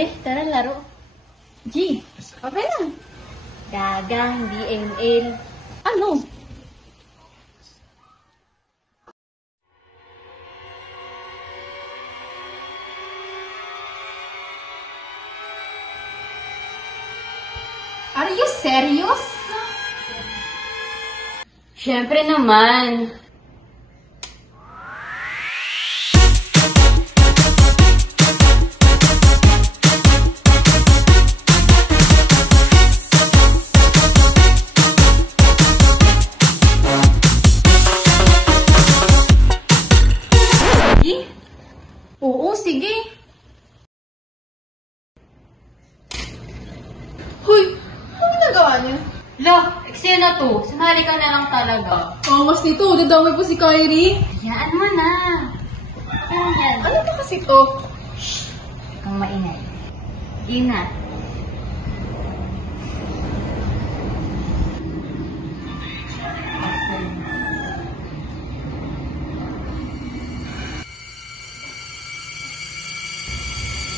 Be, tara laro. G, okay lang. Gaga, hindi ML. Ano? Are you serious? Siyempre naman. Oo, sige. Hoy, ano ginagawa niyo? Lo, eksena to. Sumali ka na lang talaga. Angas nito, dadamay po si Kyrie. Hayaan mo na. Ayan. Ano ba kasi to? Huwag kang maingay. Ingat.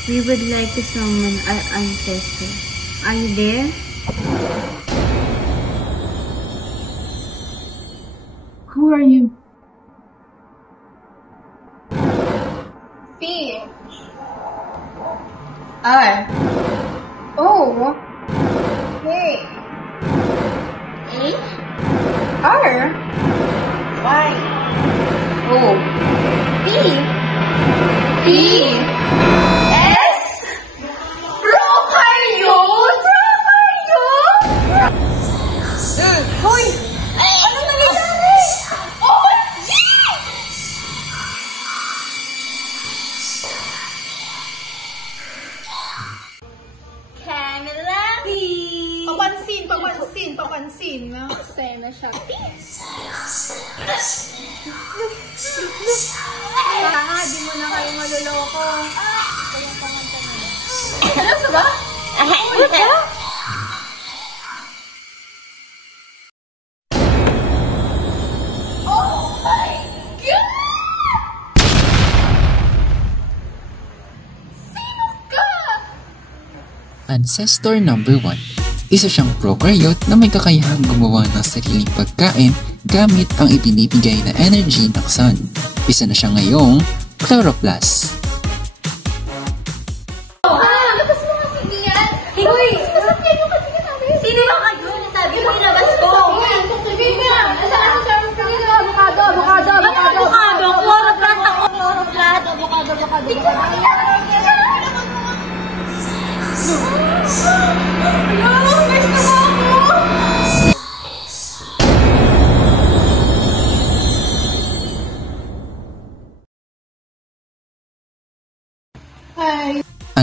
We would like to summon our ancestor. Are you there? Who are you? P. R. O. K. A. R. Y. O. P. P. Hoy! Ano nangyayari? OMG! Camera! Papansin. Sena siya. Di mo na kayo maluloko. Seryoso ba? Ano ba? Ancestor number 1. Isa siyang prokaryote na may kakayahang gumawa ng sariling pagkain gamit ang ibinibigay na energy ng sun. Isa na siya ngayong chloroplast. Labas mo nga sige yan! Hoy! Sasabihin mo kasi namin! Sino ba kayo? Nasabi mo ilabas ko! Sige nga! Nasaan siya? Avocado! Avocado! Chloroplast ako! Chloroplast! Avocado!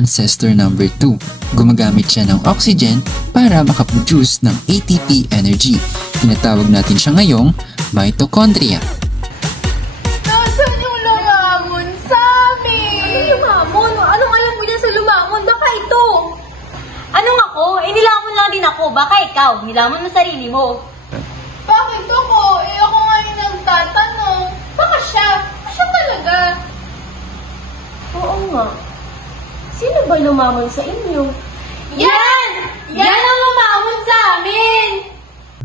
Ancestor number 2. Gumagamit siya ng oxygen para makaproduce ng ATP energy. Tinatawag natin siya ngayong mitochondria. Nasaan yung lumamon sa amin? Lumamon? Anong alam mo dyan sa lumamon? Baka ito! Anong ako? Nilamon lang din ako. Baka ikaw. Nilamon mo sarili mo. Bakit ako? Ako nga yung nagtatanong. Baka siya. Siya talaga. Oo nga. Sino ba lumamon sa inyo? Yan! Yan ang lumamon sa amin!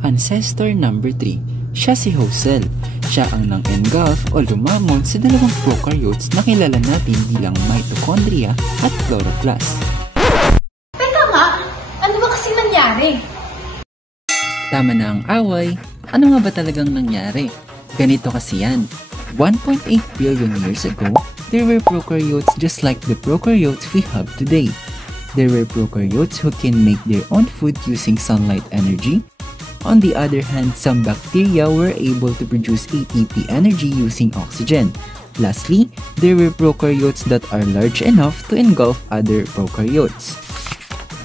Ancestor number 3. Siya si Hosel. Siya ang nang-engulf o lumamon sa dalawang prokaryotes na kilala natin bilang mitochondria at chloroplast. Teka nga, ano ba kasi nangyari? Tama na ang away. Ano nga ba talagang nangyari? Ganito kasi yan. 1.8 billion years ago, there were prokaryotes just like the prokaryotes we have today. There were prokaryotes who can make their own food using sunlight energy. On the other hand, some bacteria were able to produce ATP energy using oxygen. Lastly, there were prokaryotes that are large enough to engulf other prokaryotes.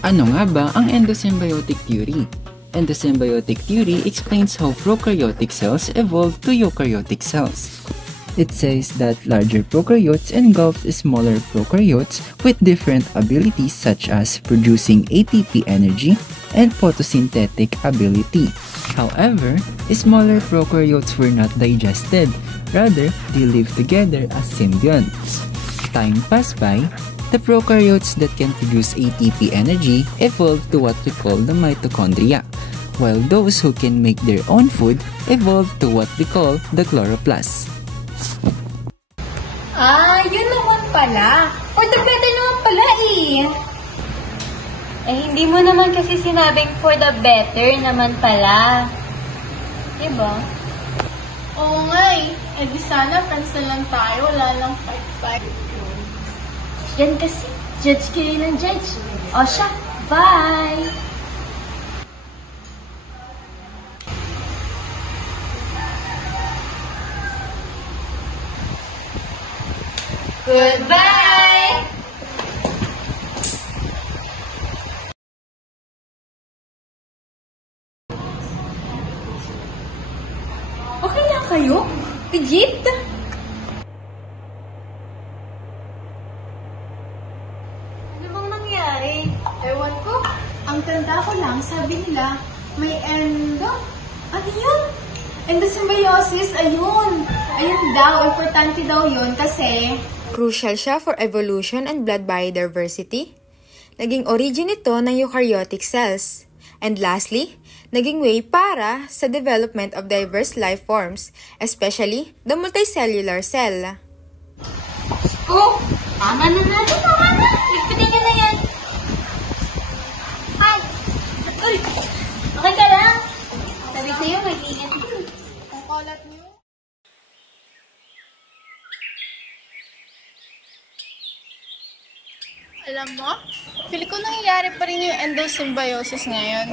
Ano nga ba ang endosymbiotic theory? Endosymbiotic theory explains how prokaryotic cells evolved to eukaryotic cells. It says that larger prokaryotes engulf smaller prokaryotes with different abilities such as producing ATP energy and photosynthetic ability. However, smaller prokaryotes were not digested. Rather, they lived together as symbionts. Time passed by, The prokaryotes that can produce ATP energy evolved to what we call the mitochondria, while those who can make their own food evolved to what we call the chloroplast. Ah, yun naman pala. For the better naman pala eh. Eh, hindi mo naman kasi sinabing for the better naman pala. Diba? Oo nga eh. Eh di sana friends na lang tayo. Wala lang fight-fight. Yan kasi. Judge kayo ng judge. O siya, bye! Goodbye! Okay lang kayo? Legit? Ano bang nangyari? Ewan ko. Ang tanda ko lang, sabi nila, may endo. Ano yun? Endosymbiosis, ayun. Ayun daw, importante daw yun kasi Crucial siya for evolution and blood biodiversity. Naging origin ito ng eukaryotic cells. And lastly, naging way para sa development of diverse life forms, especially the multicellular cell. Oh! Tama na natin! Tama na! Ligpitin nyo na yan! Ay! Uy! Okay ka lang? Sabi sa'yo, mag-ingat mo. ang kalat niyo. Alam mo, feel ko nangyayari pa rin yung endosymbiosis ngayon.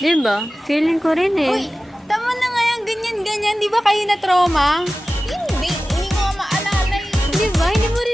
Diba? Feeling ko rin eh. Uy, tama na nga yung ganyan-ganyan. Di ba kayo na trauma? Hindi ko nga maalala eh. Di ba? Hindi mo rin